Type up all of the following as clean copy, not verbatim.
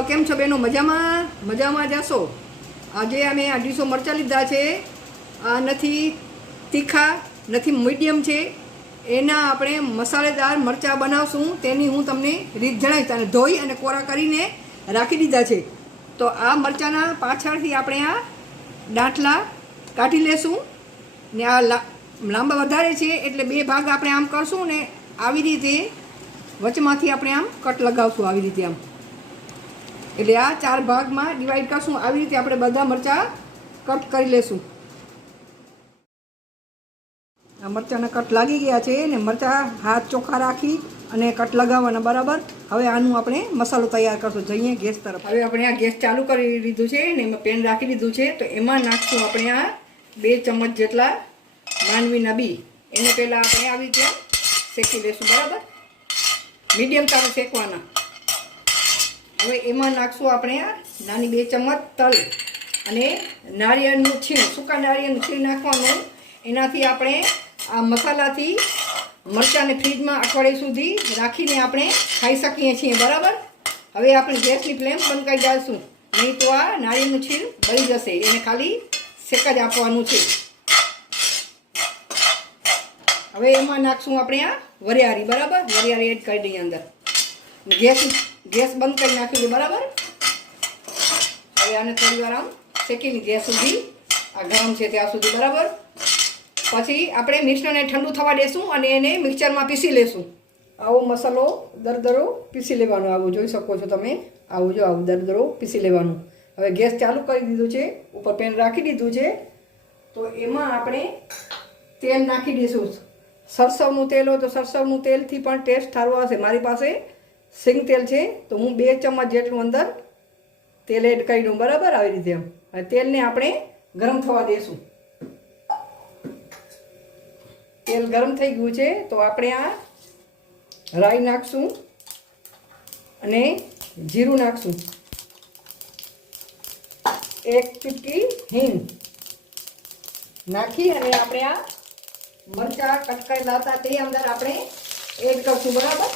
બોલો કેમ છો બેનો? મજામાં મજામાં જશો? આજે અમે 250 મરચાં લીધા છે. આ નથી તીખા નથી મીડિયમ છે. એના આપણે મસાલેદાર મરચાં બનાવશું. તેની હું તમને રીત જણાવીશ. અને ધોઈ અને કોરા કરીને રાખી દીધા છે. તો આ મરચાંના પાછળથી આપણે આ ડાંઠલા કાઢી લેશું ને આ લાંબા વધારે છે એટલે બે ભાગ આપણે આમ કરશું ને આવી રીતે વચમાંથી આપણે આમ કટ લગાવશું આવી રીતે આમ. એટલે આ 4 ભાગમાં ડિવાઈડ કરશું. આવી રીતે આપણે બધા મરચાં કટ કરી લેશું. આ મરચાંના કટ લાગી ગયા છે ને મરચાં હાથ ચોખ્ખા રાખી અને કટ લગાવવાના બરાબર. હવે આનું આપણે મસાલો તૈયાર કરશું. જઈએ ગેસ તરફ. હવે આપણે આ ગેસ ચાલુ કરી લીધું છે ને એમાં પેન રાખી દીધું છે. તો એમાં નાખશું આપણે આ 2 ચમચ જેટલા માંડવીના બી. એને પહેલાં આપણે આવી રીતે શેકી લેશું બરાબર. મીડિયમ તારે શેકવાના. હવે એમાં નાખશું આપણે આ નાની 2 ચમચ તલ અને નારિયેળનું છીણ, સૂકા નારિયેળનું છીણ નાખવાનું. એનાથી આપણે આ મસાલાથી મરચાંને ફ્રીજમાં અઠવાડિયા સુધી રાખીને આપણે ખાઈ શકીએ છીએ બરાબર. હવે આપણે ગેસની ફ્લેમ બંધ કરી દઈશું, નહીં તો આ નારિયેળનું છીણ બળી જશે. એને ખાલી શેક જ આપવાનું છે. હવે એમાં નાખશું આપણે આ વરિયાળી બરાબર. વરિયાળી એડ કરી દઈએ અંદર. ગેસ બંધ કરી નાખી દે બરાબર. હવે આને થોડી વાર આમ શેકીને ગેસ સુધી આ ગરમ છે ત્યાં સુધી બરાબર. પછી આપણે મિશ્રણને ઠંડુ થવા દેશું અને એને મિક્સરમાં પીસી લેશું. આવો મસાલો દરદરો પીસી લેવાનો. આવું જોઈ શકો છો તમે. આવું જો આવું દરદરો પીસી લેવાનું. હવે ગેસ ચાલુ કરી દીધું છે, ઉપર પેન રાખી દીધું છે. તો એમાં આપણે તેલ નાખી દઈશું. સરસવનું તેલ હોય તો સરસવનું તેલથી પણ ટેસ્ટ સારો આવશે. મારી પાસે સિંગ તેલ છે તો હું 2 ચમચ જેટલું અંદર તેલ એડ કરી દઉં બરાબર. આવી રીતે એમ. હવે તેલને આપણે ગરમ થવા દઈશું. તેલ ગરમ થઈ ગયું છે તો આપણે આ રાઈ નાખશું અને જીરું નાખશું. 1 ચૂટકી હિંગ નાખી અને આપણે આ મરચાં કટ કરેલા હતા તે અંદર આપણે એડ કરશું બરાબર.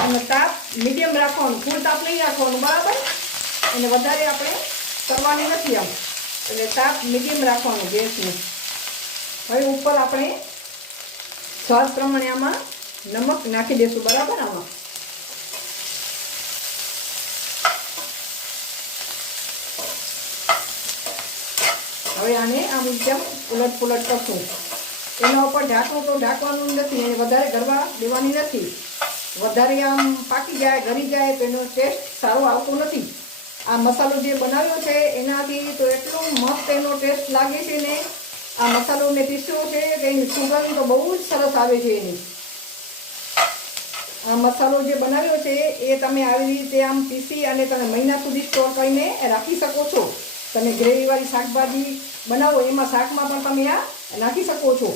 અને તાપ મીડિયમ રાખવાનું, ફૂલ તાપ નહીં રાખવાનું બરાબર. અને વધારે આપણે કરવાની નથી આમ. એટલે તાપ મીડિયમ રાખવાનું ગેસનું. હવે ઉપર આપણે સ્વાદ પ્રમાણે આમાં નમક નાખી દઈશું બરાબર. આમાં હવે આને આમ જેમ ઉલટ પુલટ કરશું. એના ઉપર ઢાંકણું તો ઢાંકવાનું નથી, એને વધારે ગરવા દેવાની નથી. વધારે આમ પાકી જાય, ગળી જાય તો એનો ટેસ્ટ સારો આવતો નથી. આ મસાલો જે બનાવ્યો છે એનાથી તો એટલો મસ્ત એનો ટેસ્ટ લાગે છે ને. આ મસાલો મેં પીસ્યો છે કે એની સુગંધ તો બહુ જ સરસ આવે છે એની. આ મસાલો જે બનાવ્યો છે એ તમે આવી રીતે આમ પીસી અને તમે મહિના સુધી સ્ટોર કરીને રાખી શકો છો. તમે ગ્રેવીવાળી શાકભાજી બનાવો એમાં શાકમાં પણ તમે આ નાખી શકો છો.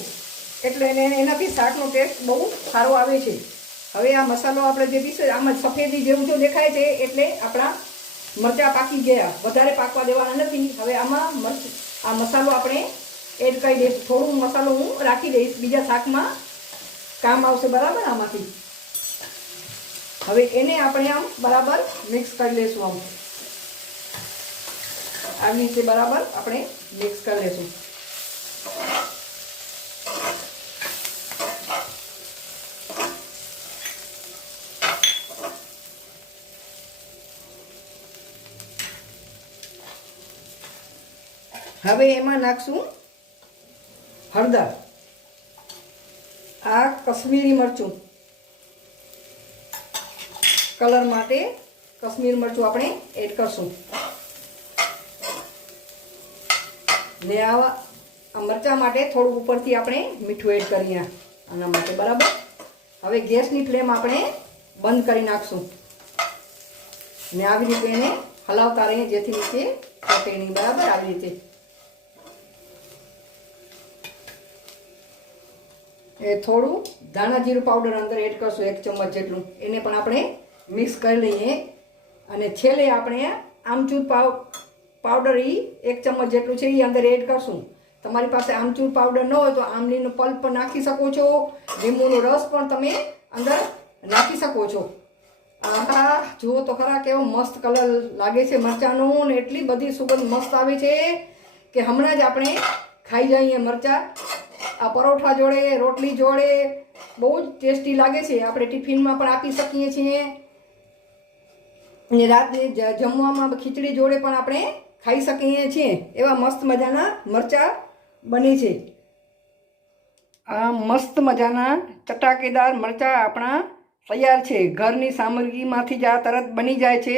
એટલે એનાથી શાકનો ટેસ્ટ બહુ સારો આવે છે. હવે આ મસાલો આપણે જે પીસે આમાં સફેદી જેવું જો દેખાય છે એટલે આપણા મરચાં પાકી ગયા. વધારે પાકવા દેવાના નથી. હવે આમાં આ મસાલો આપણે એડ કરી દઈશું. થોડું મસાલો હું રાખી દઈશ, બીજા શાકમાં કામ આવશે બરાબર આમાંથી. હવે એને આપણે આમ બરાબર મિક્સ કરી લઈશું. આમ આવી રીતે બરાબર આપણે મિક્સ કરી લઈશું. હવે એમાં નાખશું હળદર. આ કશ્મીરી મરચું, કલર માટે કશ્મીર મરચું આપણે એડ કરશું. ને આ મરચાં માટે થોડું ઉપરથી આપણે મીઠું એડ કરીએ આના માટે બરાબર. હવે ગેસની ફ્લેમ આપણે બંધ કરી નાખશું ને આવી રીતે એને હલાવતા રહીએ જેથી નીચે ચોટે નહીં બરાબર. આવી રીતે એ થોડું ધાણા જીરું પાવડર અંદર એડ કરશું 1 ચમચ જેટલું. એને પણ આપણે મિક્સ કરી લઈએ. અને છેલ્લે આપણે આમચૂર પાવડર 1 ચમચ જેટલું છે એ અંદર એડ કરશું. તમારી પાસે આમચૂર પાવડર ન હોય તો આમલીનો પલ્પ પણ નાખી શકો છો. લીંબુનો રસ પણ તમે અંદર નાખી શકો છો. આહા, જુઓ તો ખરા કેવો મસ્ત કલર લાગે છે મરચાંનો ને એટલી બધી સુગંધ મસ્ત આવે છે કે હમણાં જ આપણે ખાઈ જઈએ મરચાં. આ પરોઠા જોડે, રોટલી જોડે બહુ જ ટેસ્ટી લાગે છે. આપણે ટિફિનમાં પણ આપી શકીએ છીએ ને રાત્રે જમવામાં ખીચડી જોડે પણ આપણે ખાઈ શકીએ છીએ. એવા મસ્ત મજાના મરચાં બને છે. આ મસ્ત મજાના ચટાકેદાર મરચાં આપણા તૈયાર છે. ઘરની સામગ્રીમાંથી જ આ તરત બની જાય છે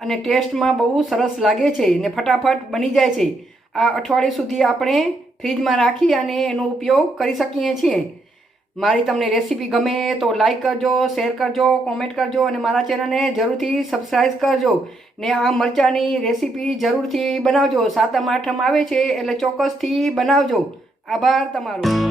અને ટેસ્ટમાં બહુ સરસ લાગે છે ને ફટાફટ બની જાય છે. આ અઠવાડિયું સુધી આપણે ફ્રીજમાં રાખી અને એનો ઉપયોગ કરી શકીએ છીએ. મારી તમને રેસીપી ગમે તો લાઈક કરજો, શેર કરજો, કોમેન્ટ કરજો અને મારા ચેનલને જરૂરથી સબસ્ક્રાઈબ કરજો ને આ મરચાંની રેસીપી જરૂરથી બનાવજો. 7મ 8મ આવે છે એટલે ચોક્કસથી બનાવજો. આભાર તમારો.